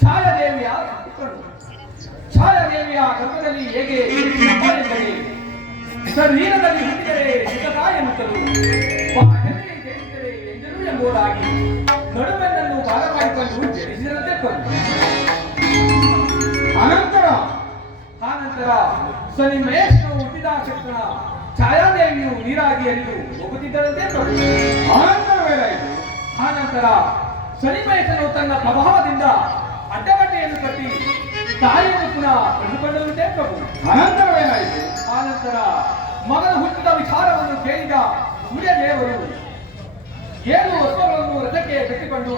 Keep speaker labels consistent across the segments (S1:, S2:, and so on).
S1: ಛಾಯಾದೇವಿಯ ಮಕ್ಕಳು ಛಾಯಾದೇವಿಯ ಗರ್ಭದಲ್ಲಿ ಹೇಗೆ ಶರೀರದಲ್ಲಿ ಹುಟ್ಟಿದರೆ ಸಿಗತಾಯ ಮಕ್ಕಳು ಬಹಳ ಹೆರಿಗೆ ಜನಿಸಿದರೆ ಎಂಬುದಾಗಿ ನಡುವೆನ್ನನ್ನು ಬಾಲ ಮಾಡಿಕೊಂಡು ಜನಿಸಿದಂತೆ ಕೊಂದು
S2: ಅನಂತರ,
S1: ಆನಂತರ ಸನಿ ಮಹೇಶನು ಹುಟ್ಟಿದ ಶಕ್ತನ ಛಾಯಾದೇವಿಯು ನೀರಾಗಿ ಹರಿದು ಹೋಗುತ್ತಿದ್ದರಂತೆ
S2: ಆನಂತರ ವೇಳೆ,
S1: ಆನಂತರ ಶನಿ ಮಹೇಶನು ತನ್ನ ಪ್ರಭಾವದಿಂದ ಅಡ್ಡಗಟ್ಟೆಯನ್ನು ಕಟ್ಟಿ ತಾಯಿಯನ್ನು ಪುನಃ ಕಂಡುಕೊಂಡಂತೆ ಪ್ರಭು.
S2: ಅನಂತರವೇನಾಯಿತು?
S1: ಆನಂತರ ಮಗನ ಹುಟ್ಟಿದ ವಿಚಾರವನ್ನು ಕೇಳಿದ ಸೂರ್ಯದೇವರು ಏಳು ವಸ್ತುಗಳನ್ನು ರಥಕ್ಕೆ ಕಟ್ಟಿಕೊಂಡು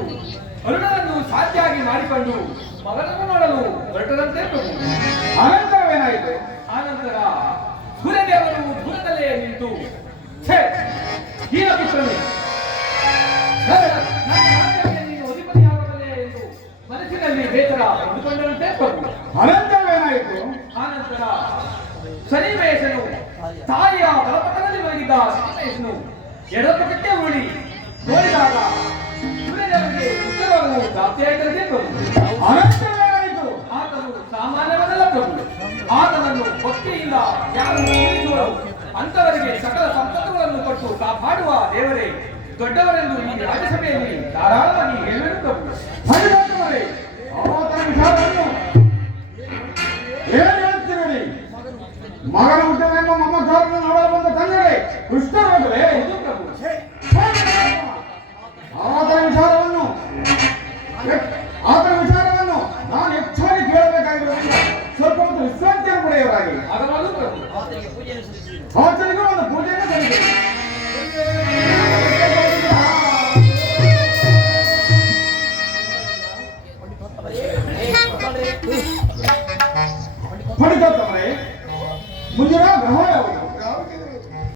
S1: ಅರುಣನನ್ನು ಸಾಧ್ಯಾಗಿ ಮಾಡಿಕೊಂಡು ಮಗನನ್ನು ನೋಡಲು ಹೊರಟದಂತೆ ಪ್ರಭು.
S2: ಅನಂತರವೇನಾಯಿತು?
S1: ಆನಂತರ ಸೂರ್ಯದೇವರು ದೂರದಲ್ಲೇ ನಿಂತು ಛೇ ಹೀನಪುತ್ರನೇ ಆನಂತರ ಸನ್ನಿವೇಶನು, ತಾಯಿಯ ಬಲಪಕ್ಕದಲ್ಲಿ ಮಲಗಿದ್ದ ಸನ್ನಿವೇಶನು ಎಡಪಕ್ಕಕ್ಕೆ ಉರುಳಿ ನೋಡಿದಾಗ ಸೂರ್ಯದೇವರಿಗೆ ಉತ್ತರವು ಪ್ರಾಪ್ತಿಯಾಗಿರದೆ ಪ್ರಭು
S2: ಅನಂತರವೇನಾಯಿತು
S1: ಆತನು ಸಾಮಾನ್ಯವನ್ನಲ್ಲ ಪ್ರಭು. ಆತನನ್ನು ಭಕ್ತಿಯಿಂದ ಯಾರು ಅಂತವರಿಗೆ ಸಕಲ ಸಂಪತ್ತುಗಳನ್ನು ಕೊಟ್ಟು ಕಾಪಾಡುವ ದೇವರೇ, ದೊಡ್ಡವರೆಂದು ಈ ರಾಜ್ಯಸಭೆಯಲ್ಲಿ ಧಾರಾಳವಾಗಿ ಹೇಳುವರು ಪ್ರಭು.
S2: ಹರಿದಾಟವರೇ ಆತನ ವಿಚಾರವನ್ನು ಮಗನ ಹುಟ್ಟಲೆಂಬ ಮಮ್ಮಧಾರನ ನೋಡಲು ಬಂದ ಕನ್ನಡೆ ಕೃಷ್ಣರಾಗಲೇ ಆತನ ವಿಚಾರವನ್ನು ಆತನ ವಿಚಾರವನ್ನು ನಾನು ಹೆಚ್ಚಾಗಿ ಕೇಳಬೇಕಾಗಿರೋದ್ರಿಂದ ಸ್ವಲ್ಪ ಹೊತ್ತು ವಿಶ್ರಾಂತಿಯನ್ನು ಪಡೆಯುವರಾಗಿ ಆತನಿಗೂ 我进来。